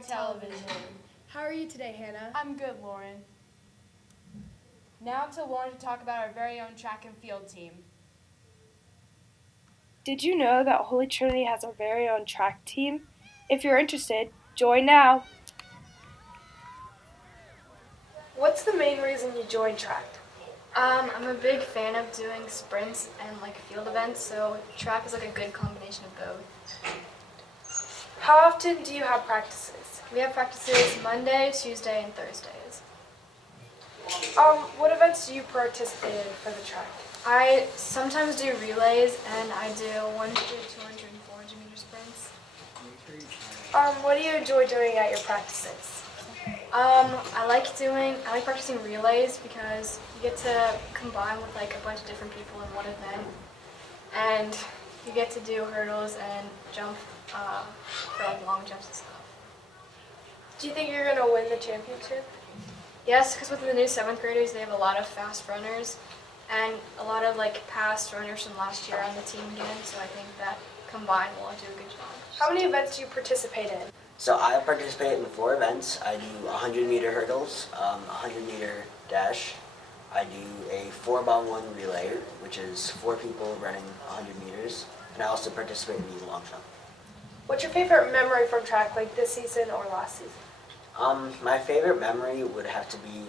Bulldog Television. How are you today, Hannah? I'm good, Lauren. Now to Lauren to talk about our very own track and field team. Did you know that Holy Trinity has our very own track team? If you're interested, join now. What's the main reason you joined track? I'm a big fan of doing sprints and field events, so track is a good combination of both. How often do you have practices? We have practices Monday, Tuesday, and Thursdays. What events do you participate in for the track? I sometimes do relays, and I do 100, 200, and 400 meter sprints. What do you enjoy doing at your practices? I like practicing relays because you get to combine with a bunch of different people in one event, and you get to do hurdles and jump for long jumps and stuff. Do you think you're going to win the championship? Yes, because with the new 7th graders, they have a lot of fast runners and a lot of past runners from last year on the team again, so I think that combined we'll do a good job. How many events do you participate in? So I participate in 4 events. I do 100-meter hurdles, 100-meter dash. I do a 4x1 relay, which is 4 people running 100 meters. And I also participate in the long jump. What's your favorite memory from track, this season or last season? My favorite memory would have to be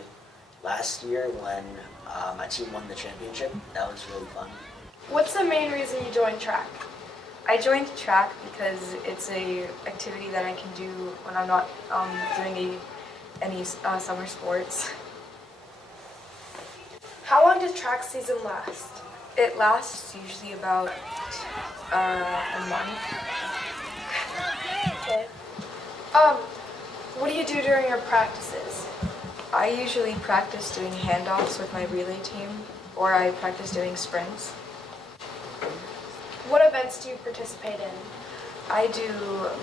last year when my team won the championship. That was really fun. What's the main reason you joined track? I joined track because it's a activity that I can do when I'm not doing any summer sports. How long does track season last? It lasts usually about a month. Okay. What do you do during your practices? I usually practice doing handoffs with my relay team, or I practice doing sprints. What events do you participate in? I do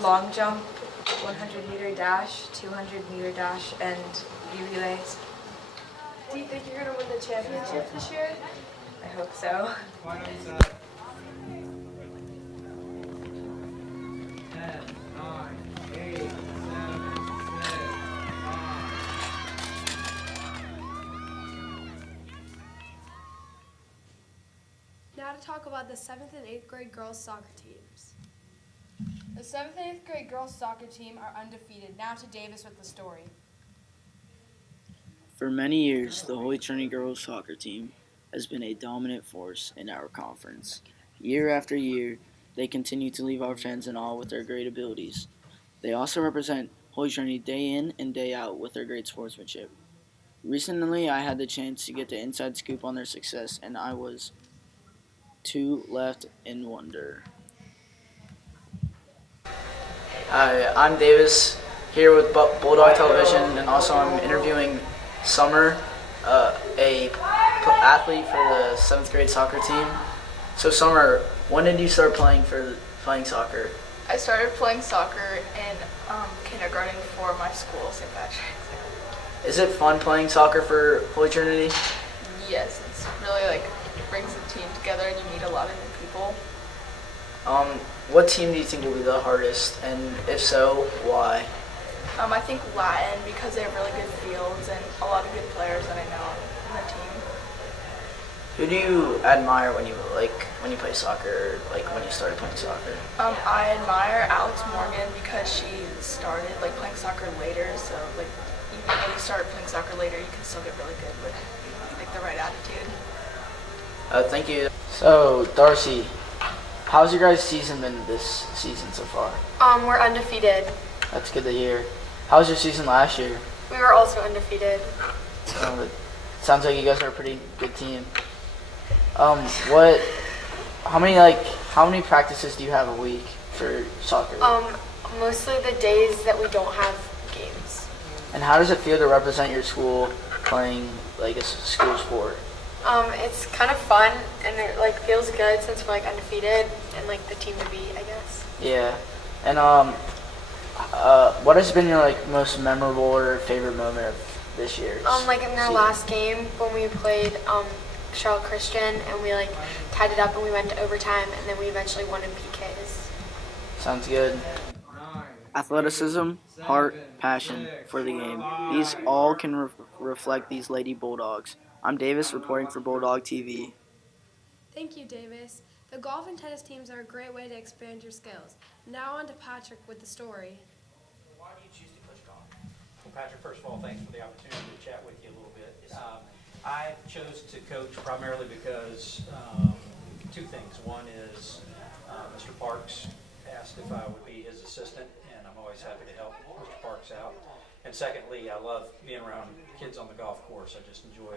long jump, 100-meter dash, 200-meter dash, and relays. Do you think you're going to win the championship this year? I hope so. Now to talk about the 7th and 8th grade girls soccer teams. The 7th and 8th grade girls soccer team are undefeated. Now to Davis with the story. For many years, the Holy Trinity girls soccer team has been a dominant force in our conference. Year after year, they continue to leave our fans in awe with their great abilities. They also represent Holy Trinity day in and day out with their great sportsmanship. Recently, I had the chance to get the inside scoop on their success, and I was too left in wonder. Hi, I'm Davis, here with Bulldog Television, and also I'm interviewing Summer, a athlete for the 7th grade soccer team. So Summer, when did you start playing soccer? I started playing soccer in kindergarten for my school, St. Patrick's. Is it fun playing soccer for Holy Trinity? Yes, it's really brings the team together and you meet a lot of new people. What team do you think will be the hardest, and if so, why? I think Latin, because they have really good fields and a lot of good players that I know in the team. Who do you admire when you play soccer, when you started playing soccer? I admire Alex Morgan because she started playing soccer later, so even though you start playing soccer later, you can still get really good with the right attitude. Thank you. So, Darcy, how's your guys' season been this season so far? We're undefeated. That's good to hear. How was your season last year? We were also undefeated. It sounds like you guys are a pretty good team. How many practices do you have a week for soccer? Mostly the days that we don't have games. And how does it feel to represent your school playing a school sport? It's kind of fun and it feels good since we're undefeated and the team to beat, I guess. Yeah. And what has been your most memorable or favorite moment of this year? In their last game when we played Charlotte Christian and we tied it up and we went to overtime and then we eventually won in PKs. Sounds good. Athleticism, heart, passion for the game. These all can reflect these Lady Bulldogs. I'm Davis reporting for Bulldog TV. Thank you, Davis. The golf and tennis teams are a great way to expand your skills. Now on to Patrick with the story. Why do you choose to coach golf? Well, Patrick, first of all, thanks for the opportunity to chat with you a little bit. I chose to coach primarily because two things. One is Mr. Parks asked if I would be his assistant, and I'm always happy to help Mr. Parks out. And secondly, I love being around kids on the golf course. I just enjoy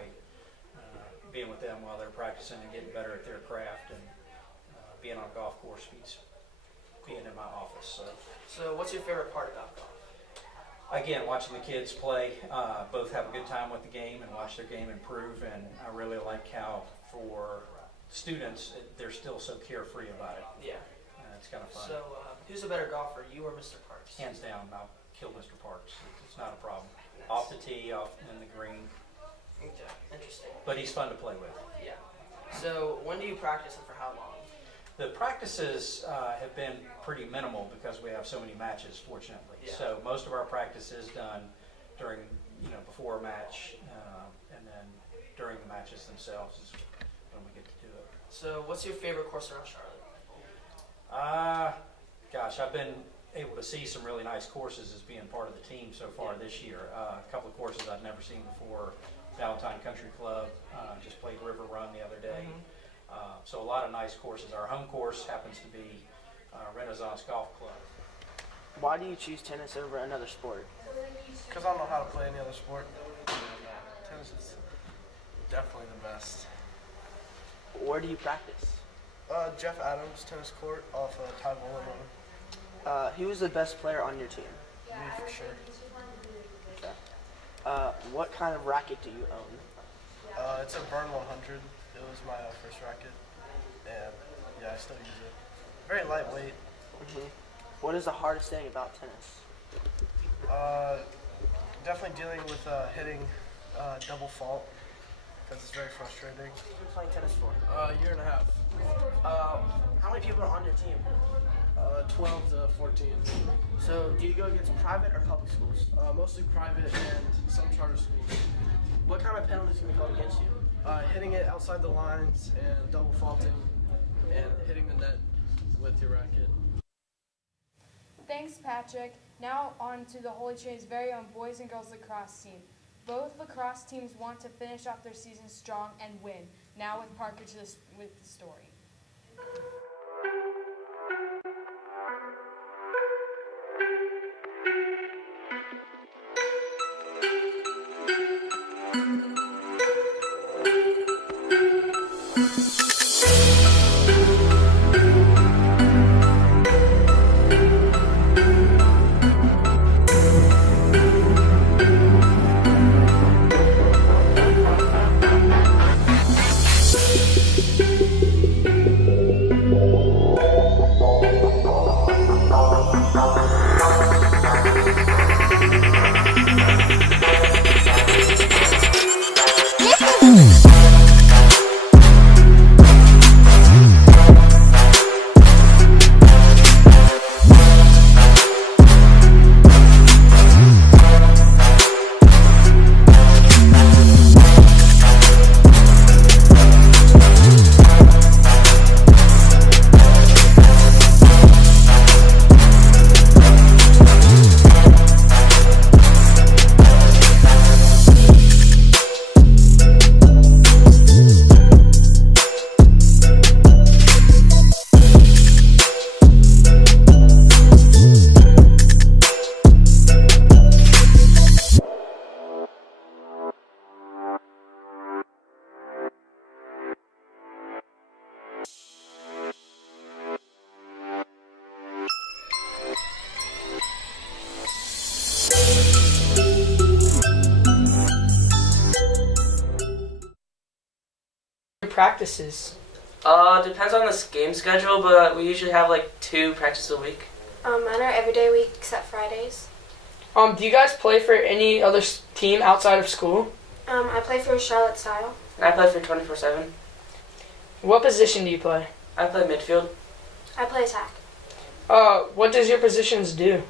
being with them while they're practicing and getting better at their craft, and being on a golf course beats being in my office. So what's your favorite part about golf? Again, watching the kids play, both have a good time with the game and watch their game improve, and I really like how for students, they're still so carefree about it. Yeah. It's kind of fun. So who's a better golfer, you or Mr. Parks? Hands down, I'll kill Mr. Parks. It's not a problem. Off the tee, off in the green, Okay, interesting. but he's fun to play with. Yeah. So when do you practice and for how long? The practices have been pretty minimal because we have so many matches, fortunately. Yeah. So most of our practice is done during, before a match, and then during the matches themselves is when we get to do it. So what's your favorite course around Charlotte? Gosh, I've been able to see some really nice courses as being part of the team so far this year. A couple of courses I've never seen before. Valentine Country Club, just played River Run the other day. So a lot of nice courses. Our home course happens to be Renaissance Golf Club. Why do you choose tennis over another sport? Because I don't know how to play any other sport. Tennis is definitely the best. Where do you practice? Jeff Adams Tennis Court off Ty Boulevard. Who is the best player on your team? Me for sure. Okay. What kind of racket do you own? It's a Burn 100. It was my first racket, and yeah, I still use it. Very lightweight. What is the hardest thing about tennis? Definitely dealing with hitting double fault, because it's very frustrating. You've been playing tennis for? A year and a half. How many people are on your team? 12 to 14. So do you go against private or public schools? Mostly private and some charter schools. What kind of penalties can be called against you? Hitting it outside the lines and double faulting and hitting the net with your racket. Thanks, Patrick. Now on to the Holy Trinity's very own boys and girls lacrosse team. Both lacrosse teams want to finish off their season strong and win. Now with Parker with the story. Practices? Depends on the game schedule, but we usually have like 2 practices a week. Mine are every day week except Fridays. Do you guys play for any other team outside of school? I play for Charlotte Style. And I play for 24/7. What position do you play? I play midfield. I play attack. What does your positions do?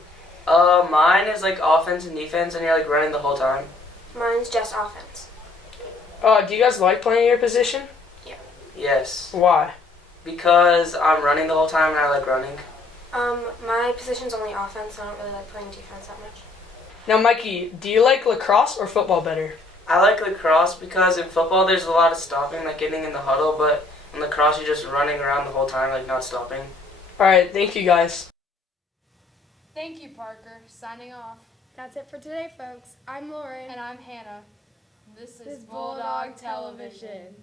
Mine is like offense and defense, and you're like running the whole time. Mine's just offense. Do you guys like playing your position? Yes. Why? Because I'm running the whole time and I like running. My position's only offense, so I don't really like playing defense that much. Now, Mikey, do you like lacrosse or football better? I like lacrosse because in football there's a lot of stopping, like getting in the huddle, but in lacrosse you're just running around the whole time, like not stopping. All right, thank you guys. Thank you, Parker. Signing off. That's it for today, folks. I'm Lauren. And I'm Hannah. This is Bulldog Television.